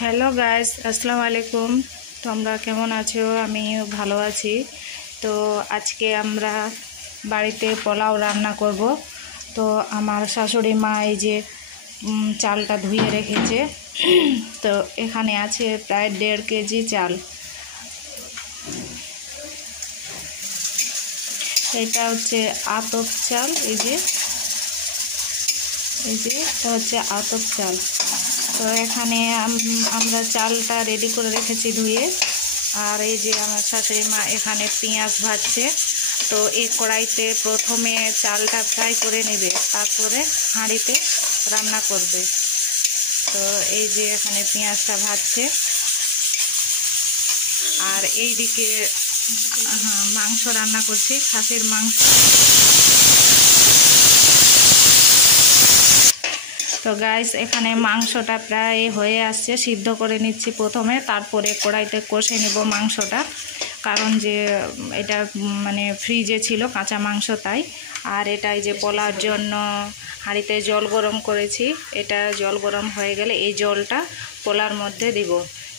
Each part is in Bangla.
হ্যালো গাইস, আসসালামু আলাইকুম। তোমরা কেমন আছো? আমি ভালো আছি। তো আজকে আমরা বাড়িতে পোলাও রান্না করব। তো আমার শাশুড়ি মা এই যে চালটা ধুয়ে রেখেছে। তো এখানে আছে প্রায় 1.5 কেজি চাল। এটা হচ্ছে আতপ চাল। এই যে এটা হচ্ছে আতপ চাল। তো এখানে আমরা চালটা রেডি করে রেখেছি ধুয়ে। আর এই যে আমার শাশুড়ি মা এখানে পেঁয়াজ ভাজছে। তো এই কড়াইতে প্রথমে চালটা ফ্রাই করে নেবে, তারপরে হাঁড়িতে রান্না করবে। তো এই যে এখানে পেঁয়াজটা ভাজছে। আর এই দিকে মাংস রান্না করছি, খাসির মাংস। তো গাইস, এখানে মাংসটা প্রায় হয়ে আসছে, সিদ্ধ করে নিচ্ছি প্রথমে, তারপরে কড়াইতে কষে নেব মাংসটা। কারণ যে এটা মানে ফ্রিজে ছিল কাঁচা মাংস, তাই। আর এটাই যে পোলাওর জন্য হাঁড়িতে জল গরম করেছি। এটা জল গরম হয়ে গেলে এই জলটা পোলার মধ্যে দিব,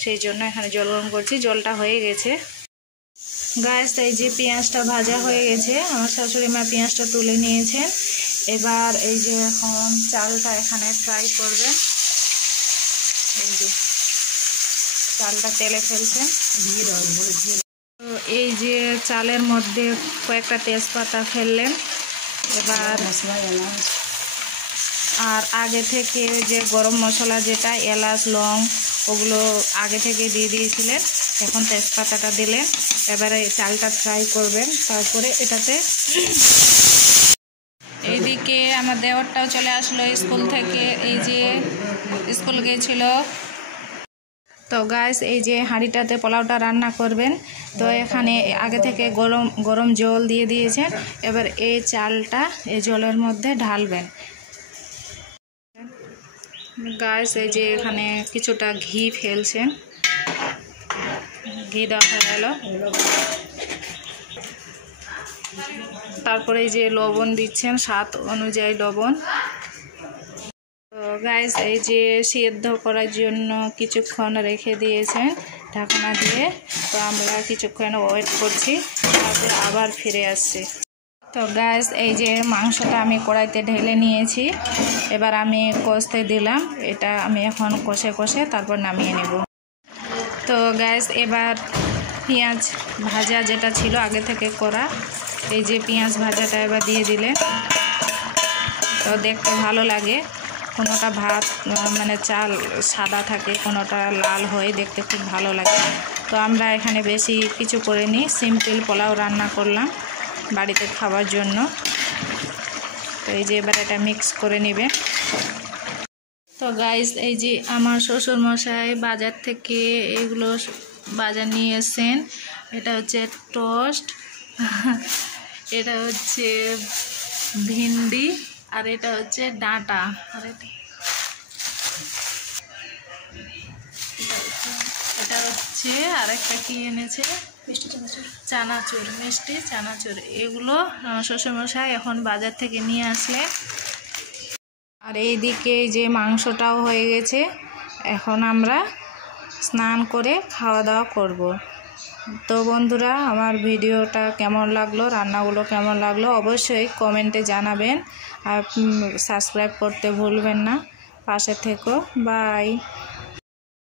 সেই জন্য এখানে জল গরম করছি। জলটা হয়ে গেছে গাইস। এই যে পেঁয়াজটা ভাজা হয়ে গেছে, আমার শাশুড়ি মা পেঁয়াজটা তুলে নিয়েছেন। এবার এই যে এখন চালটা এখানে ফ্রাই করবেন। এই যে চালটা তেলে ফেলছেন। তো এই যে চালের মধ্যে কয়েকটা তেজপাতা ফেললেন। এবার আর আগে থেকে যে গরম মশলা, যেটা এলাচ লং, ওগুলো আগে থেকে দিয়ে দিয়েছিলেন। এখন তেজপাতাটা দিলেন। এবারে চালটা ফ্রাই করবেন, তারপরে এটাতে। এইদিকে আমার দেওরটাও চলে আসলো স্কুল থেকে, এই যে স্কুল গিয়েছিল। তো গাইস, এই যে হাঁড়িটাতে পোলাওটা রান্না করবেন। তো এখানে আগে থেকে গরম জল দিয়ে দিয়েছেন। এবার এই চালটা এই জলের মধ্যে ঢালবেন। গাইস, এই যে এখানে কিছুটা ঘি ফেলছেন, ঘি দেওয়া হয়ে গেল। তারপরে এই যে লবণ দিচ্ছেন, স্বাদ অনুযায়ী লবণ। তো গাইস, এই যে সিদ্ধ করার জন্য কিছুক্ষণ রেখে দিয়েছেন ঢাকনা দিয়ে। তো আমরা কিছুক্ষণ ওয়েট করছি, তারপরে আবার ফিরে আসছি। তো গাইস, এই যে মাংসটা আমি কড়াইতে ঢেলে নিয়েছি। এবার আমি কষতে দিলাম। এটা আমি এখন কষে কষে তারপর নামিয়ে নেব। তো গাইস, এবার পেঁয়াজ ভাজা যেটা ছিল আগে থেকে করা, এই যে পেঁয়াজ ভাজাটা এবার দিয়ে দিলেন। তো দেখতে ভালো লাগে। কোনোটা ভাত মানে চাল সাদা থাকে, কোনোটা লাল হয়ে দেখতে খুব ভালো লাগে। তো আমরা এখানে বেশি কিছু করিনি, সিম্পল পোলাও রান্না করলাম বাড়িতে খাওয়ার জন্য। তো এই যে এবার এটা মিক্স করে নেবেন। তো গাইস, এই যে আমার শ্বশুর মশাই বাজার থেকে এগুলো বাজার নিয়ে এসেছেন। এটা হচ্ছে টোস্ট, এটা হচ্ছে ভিন্ডি, আর এটা হচ্ছে ডাঁটা, আর এটা হচ্ছে আরেকটা কি এনেছে, চানাচুর, মিষ্টি চানাচুর। এগুলো শ্বশুরমশাই এখন বাজার থেকে নিয়ে আসলে। আর এইদিকে যে মাংসটাও হয়ে গেছে। এখন আমরা স্নান করে খাওয়া দাওয়া করব। তো বন্ধুরা, আমার ভিডিওটা কেমন লাগলো, রান্নাগুলো কেমন লাগলো অবশ্যই কমেন্টে জানাবেন। আর সাবস্ক্রাইব করতে ভুলবেন না। পাশে থেকো। বাই।